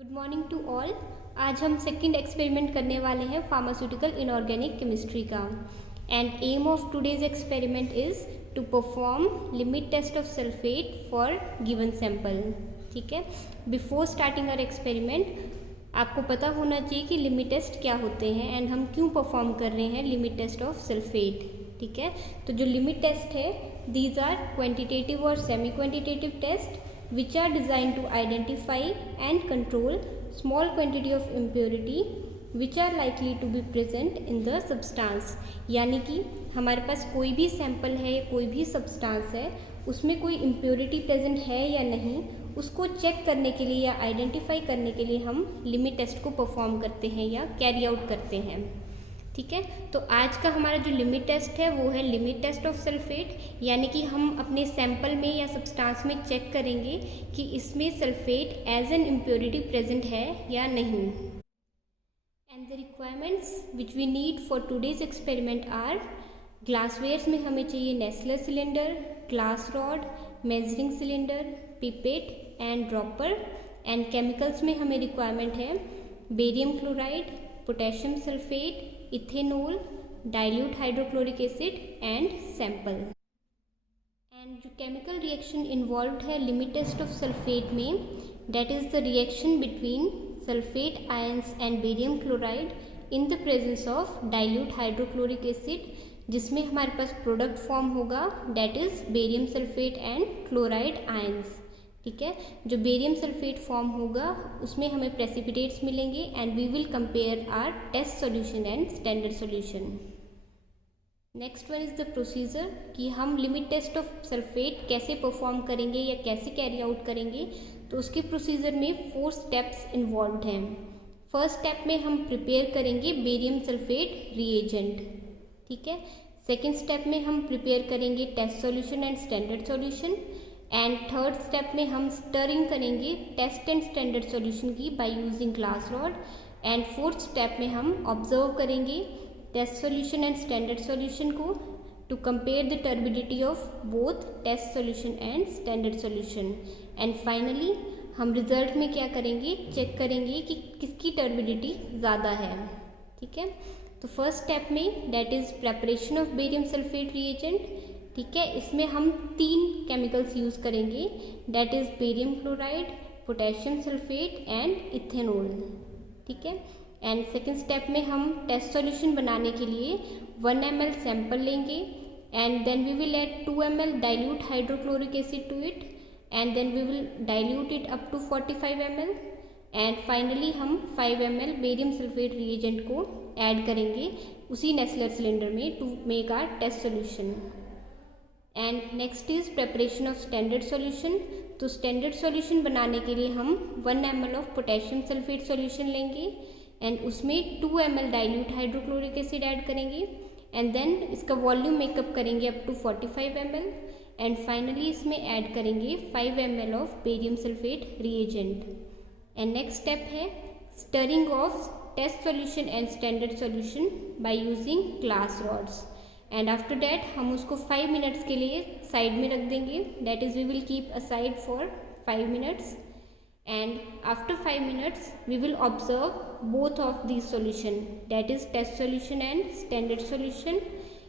Good morning to all. आज हम second experiment करने वाले हैं फार्मास्यूटिकल इनऑर्गेनिक केमिस्ट्री का। And aim of today's experiment is to perform limit test of sulphate for given sample. ठीक है, बिफोर स्टार्टिंग आवर एक्सपेरिमेंट आपको पता होना चाहिए कि लिमिट टेस्ट क्या होते हैं एंड हम क्यों परफॉर्म कर रहे हैं लिमिट टेस्ट ऑफ सल्फेट। ठीक है, तो जो लिमिट टेस्ट है दीज आर क्वांटिटेटिव और semi quantitative test which are designed to identify and control small quantity of impurity which are likely to be present in the substance। यानी कि हमारे पास कोई भी सैंपल है, कोई भी सब्सटेंस है, उसमें कोई इम्प्योरिटी प्रेजेंट है या नहीं, उसको चेक करने के लिए या आइडेंटिफाई करने के लिए हम लिमिट टेस्ट को परफॉर्म करते हैं या कैरी आउट करते हैं। ठीक है, तो आज का हमारा जो लिमिट टेस्ट है वो है लिमिट टेस्ट ऑफ सल्फेट, यानी कि हम अपने सैंपल में या सब्सटेंस में चेक करेंगे कि इसमें sulphate as an impurity present है या नहीं। And the requirements which we need for today's experiment are glasswares में हमें चाहिए Nessler cylinder, glass rod, measuring cylinder, pipette and dropper. And chemicals में हमें रिक्वायरमेंट है barium chloride, potassium sulphate, ethanol, dilute hydrochloric acid and sample. And जो chemical reaction involved है limit test of sulphate में, that is the reaction between sulphate ions and barium chloride in the presence of dilute hydrochloric acid, जिसमें हमारे पास product form होगा that is barium sulphate and chloride ions. ठीक है, जो barium sulphate form होगा उसमें हमें प्रेसिपिटेट्स मिलेंगे and we will compare our test solution and standard solution. Next one is the procedure कि हम लिमिट टेस्ट ऑफ सल्फेट कैसे परफॉर्म करेंगे या कैसे कैरी आउट करेंगे। तो उसके प्रोसीजर में 4 स्टेप्स इन्वॉल्व हैं। फर्स्ट स्टेप में हम प्रिपेयर करेंगे बेरियम सल्फेट रिएजेंट। ठीक है, सेकेंड स्टेप में हम प्रिपेयर करेंगे test solution and standard solution. And third step में हम स्टरिंग करेंगे टेस्ट एंड स्टैंडर्ड सॉल्यूशन की by using glass rod. And fourth step में हम ऑब्जर्व करेंगे test solution and standard solution को to compare the turbidity of both test solution and standard solution. And finally हम result में क्या करेंगे, check करेंगे कि किसकी टर्बिडिटी ज़्यादा है। ठीक है, तो फर्स्ट स्टेप में that is preparation of barium sulphate reagent. ठीक है, इसमें हम 3 केमिकल्स यूज़ करेंगे that is barium chloride, potassium sulphate and ethanol. ठीक है, एंड सेकेंड स्टेप में हम टेस्ट सॉल्यूशन बनाने के लिए 1 ml सैंपल लेंगे and then we will add 2 ml dilute hydrochloric acid to it and then we will dilute it up to 45 ml and finally हम 5 ml barium sulphate reagent को add करेंगे उसी Nessler cylinder में to make our test solution. And next is preparation of standard solution. तो standard solution बनाने के लिए हम 1 ml of potassium sulphate solution लेंगे एंड उसमें 2 ml dilute hydrochloric acid add करेंगे एंड देन इसका वॉल्यूम मेकअप करेंगे up to 45 ml and finally इसमें ऐड करेंगे 5 ml of barium sulphate reagent. And next step है stirring of test solution and standard solution by using glass rods. And after that हम उसको 5 minutes के लिए side में रख देंगे, that is we will keep aside for 5 minutes and after 5 minutes we will observe both of this solution that is test solution and standard solution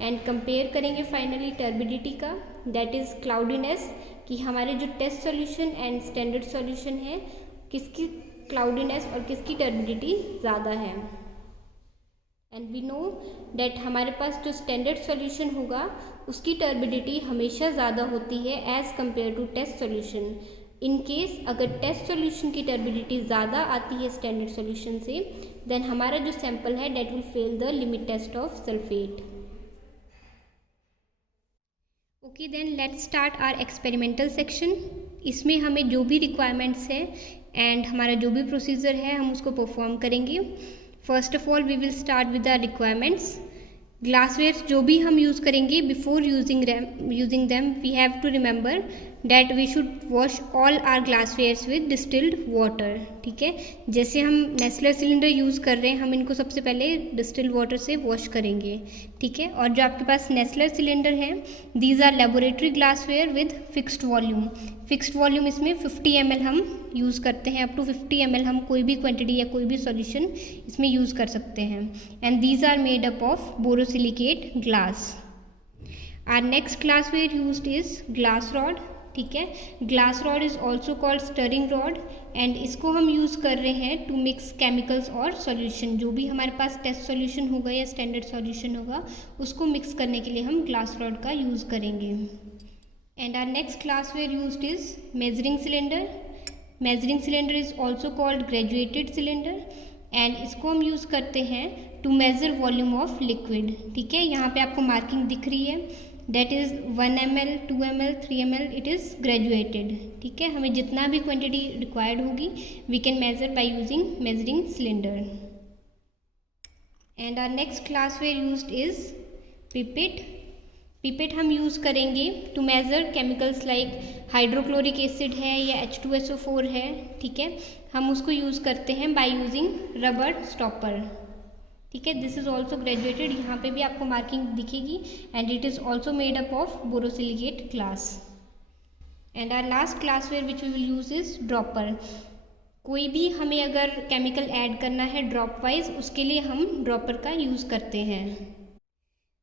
and compare करेंगे finally turbidity का that is cloudiness कि हमारे जो test solution and standard solution है किसकी cloudiness और किसकी turbidity ज़्यादा है। एंड वी नो डैट हमारे पास जो स्टैंडर्ड सॉल्यूशन होगा उसकी टर्बिडिटी हमेशा ज़्यादा होती है as compare to test solution. In case अगर टेस्ट सॉल्यूशन की टर्बिडिटी ज़्यादा आती है स्टैंडर्ड सॉल्यूशन से देन हमारा जो सैंपल है that will fail the limit test of sulphate. Okay, then let's start our experimental section. इसमें हमें जो भी रिक्वायरमेंट्स है एंड हमारा जो भी प्रोसीजर है हम उसको परफॉर्म करेंगे। First of all we will start with the requirements. Glasswares जो भी हम यूज़ करेंगे before using them we have to remember that we should wash all our glasswares with distilled water. ठीक है, जैसे हम नेस्लर सिलेंडर यूज़ कर रहे हैं, हम इनको सबसे पहले डिस्टिल्ड वाटर से वॉश करेंगे. ठीक है, और जो आपके पास नेस्लर सिलेंडर है, these are laboratory glassware with fixed volume. Fixed volume इसमें 50 ml हम यूज़ करते हैं. अप टू 50 ml हम कोई भी क्वांटिटी या कोई भी सॉल्यूशन इसमें यूज़ कर सकते हैं. And these are made up of borosilicate glass. Our next glassware used is glass rod. ठीक है, glass rod is also called stirring rod and इसको हम यूज़ कर रहे हैं टू मिक्स केमिकल्स और सॉल्यूशन. जो भी हमारे पास टेस्ट सॉल्यूशन होगा या स्टैंडर्ड सॉल्यूशन होगा उसको मिक्स करने के लिए हम ग्लास रॉड का यूज़ करेंगे. And our next glassware used is measuring cylinder. Measuring cylinder is also called graduated cylinder and इसको हम यूज़ करते हैं to measure volume of liquid. ठीक है, यहाँ पे आपको मार्किंग दिख रही है, that is 1 ml, 2 ml, 3 ml, it is graduated. ठीक है, हमें जितना भी क्वांटिटी रिक्वायर्ड होगी we can measure by using measuring cylinder. And our next glassware used is pipette. Pipette हम यूज़ करेंगे to measure chemicals like hydrochloric acid है या H2SO4 है. ठीक है, हम उसको यूज़ करते हैं बाय यूजिंग रबर स्टॉपर. ठीक है, दिस इज़ ऑल्सो ग्रेजुएटेड. यहाँ पे भी आपको मार्किंग दिखेगी and it is also made up of borosilicate glass. And our last glassware which we will use is dropper. कोई भी हमें अगर केमिकल ऐड करना है ड्रॉप वाइज, उसके लिए हम ड्रॉपर का यूज़ करते हैं.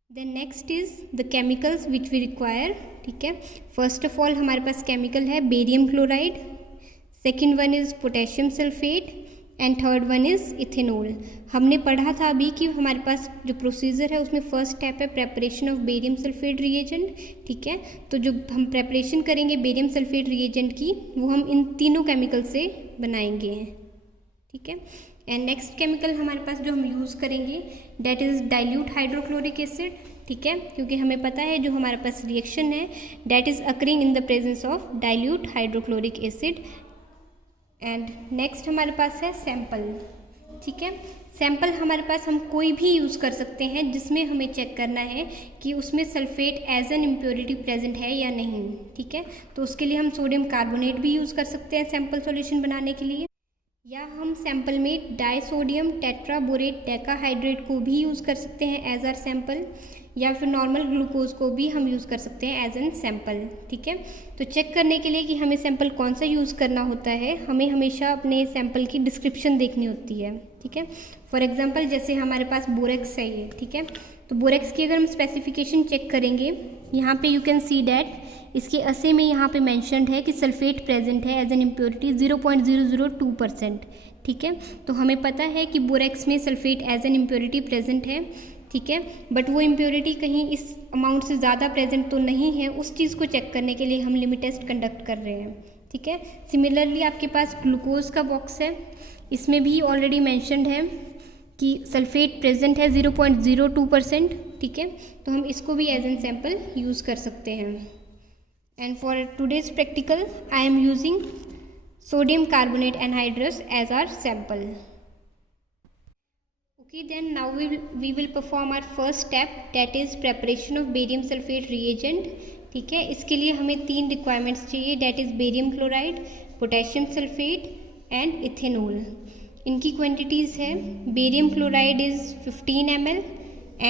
Then next is the chemicals which we require. ठीक है, फर्स्ट ऑफ ऑल हमारे पास केमिकल है barium chloride, second one is potassium sulphate and third one is ethanol. हमने पढ़ा था अभी कि हमारे पास जो प्रोसीजर है उसमें फर्स्ट स्टेप है preparation of barium sulphate reagent. ठीक है, तो जो हम प्रेपरेशन करेंगे बेरियम सल्फेट रिएजेंट की वो हम इन तीनों केमिकल से बनाएंगे. ठीक है, एंड नेक्स्ट केमिकल हमारे पास जो हम यूज़ करेंगे that is dilute hydrochloric acid. ठीक है, क्योंकि हमें पता है जो हमारे पास रिएक्शन है that is occurring in the presence of dilute hydrochloric acid. And next हमारे पास है सैंपल. ठीक है, सैंपल हमारे पास हम कोई भी यूज़ कर सकते हैं जिसमें हमें चेक करना है कि उसमें sulphate as an impurity present है या नहीं. ठीक है, तो उसके लिए हम सोडियम कार्बोनेट भी यूज़ कर सकते हैं सैंपल सॉल्यूशन बनाने के लिए, या हम सैंपल में डाइसोडियम टेट्राबोरेट डेकाहाइड्रेट को भी यूज़ कर सकते हैं एज आर सैंपल, या फिर नॉर्मल ग्लूकोज को भी हम यूज़ कर सकते हैं एज एन सैंपल. ठीक है, तो चेक करने के लिए कि हमें सैंपल कौन सा यूज़ करना होता है, हमें हमेशा अपने सैंपल की डिस्क्रिप्शन देखनी होती है. ठीक है, फॉर एग्जांपल जैसे हमारे पास बोरेक्स है ये. ठीक है, तो बोरेक्स की अगर हम स्पेसिफिकेशन चेक करेंगे, यहाँ पे यू कैन सी डैट इसके असे में यहाँ पे मैंशनड है कि सल्फेट प्रेजेंट है एज एन इम्प्योरिटी 0.002%. ठीक है, तो हमें पता है कि बोरेक्स में sulphate as an impurity present है. ठीक है, बट वो इम्प्योरिटी कहीं इस अमाउंट से ज़्यादा प्रेजेंट तो नहीं है, उस चीज़ को चेक करने के लिए हम लिमिट टेस्ट कंडक्ट कर रहे हैं. ठीक है, सिमिलरली आपके पास ग्लूकोज का बॉक्स है, इसमें भी ऑलरेडी मैंशनड है कि सल्फेट प्रेजेंट है 0.02%. ठीक है, तो हम इसको भी एज एन सैम्पल यूज़ कर सकते हैं. And for today's practical I am using sodium carbonate anhydrous as our sample. Okay, then now we will perform our first step, that is preparation of barium sulfate reagent. ठीक है, इसके लिए हमें 3 requirements चाहिए, that is barium chloride, potassium sulfate and ethanol. इनकी quantities है barium chloride is 15 ml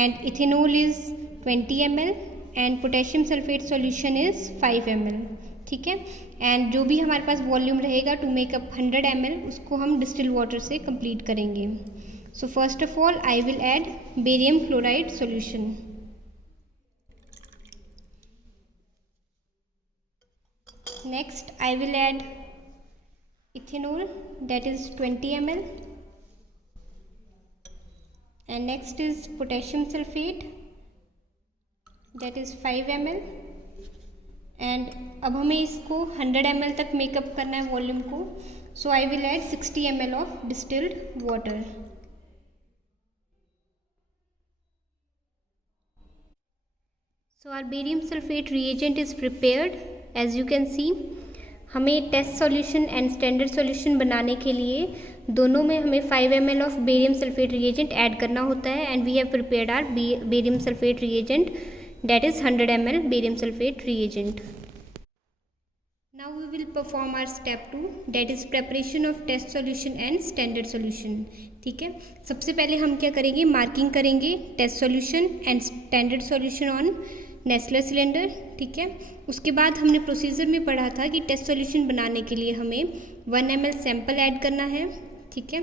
and ethanol is 20 ml and potassium sulfate solution is 5 ml. ठीक है, एंड जो भी हमारे पास वॉल्यूम रहेगा टू मेकअप 100 ml उसको हम डिस्टिल वाटर से कंप्लीट करेंगे. So first of all I will add barium chloride solution. Next I will add ethanol, that is 20 ml, and next is potassium sulfate, that is 5 ml. and अब हमें इसको 100 ml तक makeup करना है volume को, so I will add 60 ml of distilled water. So our barium sulfate reagent is prepared. As you can see, हमें test solution and standard solution बनाने के लिए दोनों में हमें 5 ml of barium sulphate reagent add करना होता है. And we have prepared our barium sulphate reagent, that is 100 ml barium sulphate reagent. Now we will perform our step 2, that is preparation of test solution and standard solution. ठीक है, सबसे पहले हम क्या करेंगे, मार्किंग करेंगे test solution and standard solution on Nessler cylinder. ठीक है, उसके बाद हमने प्रोसीजर में पढ़ा था कि टेस्ट सॉल्यूशन बनाने के लिए हमें 1 ml सैंपल ऐड करना है. ठीक है,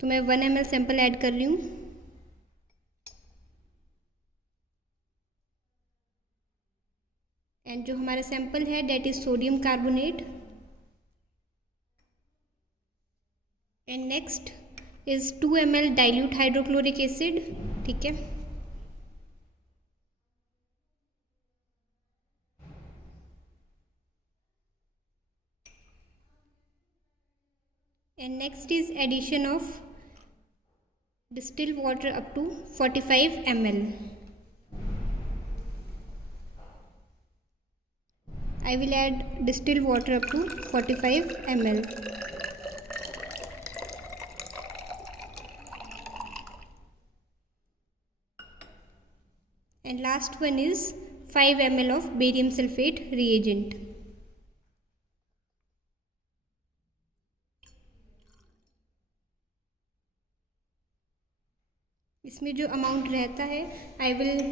तो मैं 1 ml सैंपल ऐड कर रही हूँ. एंड जो हमारा सैंपल है that is sodium carbonate. And next is 2 ml dilute hydrochloric acid. ठीक है, and next is addition of distilled water up to 45 ml. I will add distilled water up to 45 ml. And last one is 5 ml of barium sulfate reagent. इसमें जो amount रहता है I will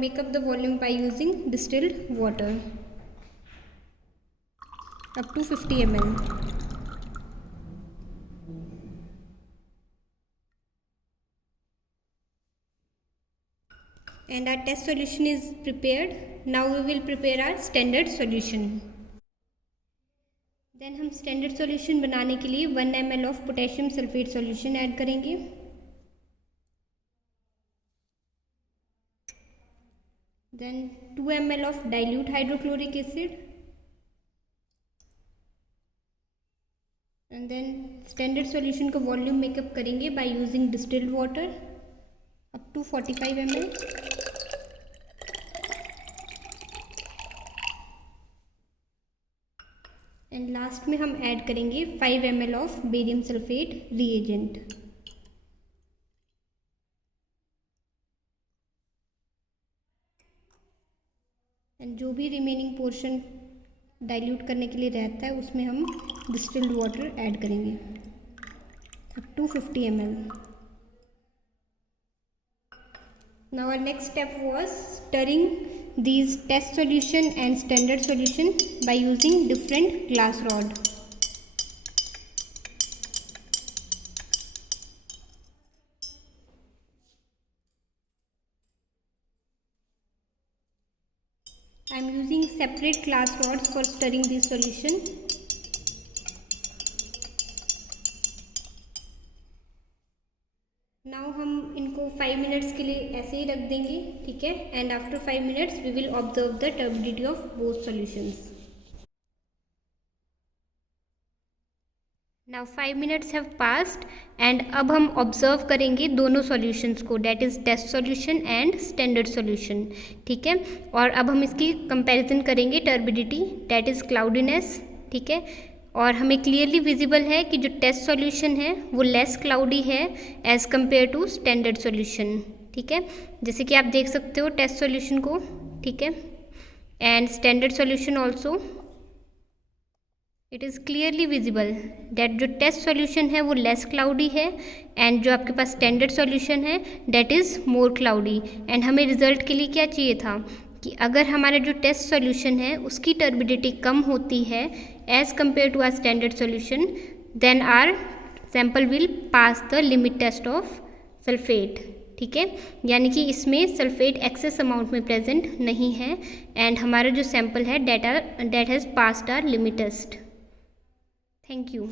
make up the volume by using distilled water up to 50 ml. And our test solution is prepared. Now we will prepare our standard solution. Then हम standard solution बनाने के लिए 1 ml of potassium sulfate solution add करेंगे. Then 2 ml of dilute hydrochloric acid. And then standard solution का volume make up करेंगे by using distilled water up to 45 ml. And last में हम add करेंगे 5 ml of barium sulphate reagent. And जो भी remaining portion dilute करने के लिए रहता है उसमें हम डिस्टिल्ड वाटर ऐड करेंगे up to 50 ml. Now our next step was stirring these test solution and standard solution by using different glass rod. I am using separate glass rods for stirring this solution. Now हम इनको 5 minutes के लिए ऐसे ही रख देंगे. ठीक है, and after 5 minutes we will observe the turbidity of both solutions. Now 5 minutes have passed and अब हम ऑब्जर्व करेंगे दोनों सॉल्यूशंस को, that is test solution and standard solution. ठीक है, और अब हम इसकी कंपैरिजन करेंगे टर्बिडिटी, डेट इज़ क्लाउडीनेस. ठीक है, और हमें क्लियरली विजिबल है कि जो टेस्ट सॉल्यूशन है वो लेस क्लाउडी है as compare to standard solution. ठीक है, जैसे कि आप देख सकते हो टेस्ट सॉल्यूशन को. ठीक है, and standard solution also. It is clearly visible that जो टेस्ट सॉल्यूशन है वो लेस क्लाउडी है एंड जो आपके पास स्टैंडर्ड सॉल्यूशन है that is more cloudy. And हमें रिजल्ट के लिए क्या चाहिए था कि अगर हमारा जो टेस्ट सॉल्यूशन है उसकी टर्बिडिटी कम होती है as compare to our standard solution, then our sample will pass the limit test of sulphate. ठीक है, यानी कि इसमें सल्फेट एक्सेस अमाउंट में प्रेजेंट नहीं है एंड हमारा जो सैम्पल है that has passed our limit test. Thank you.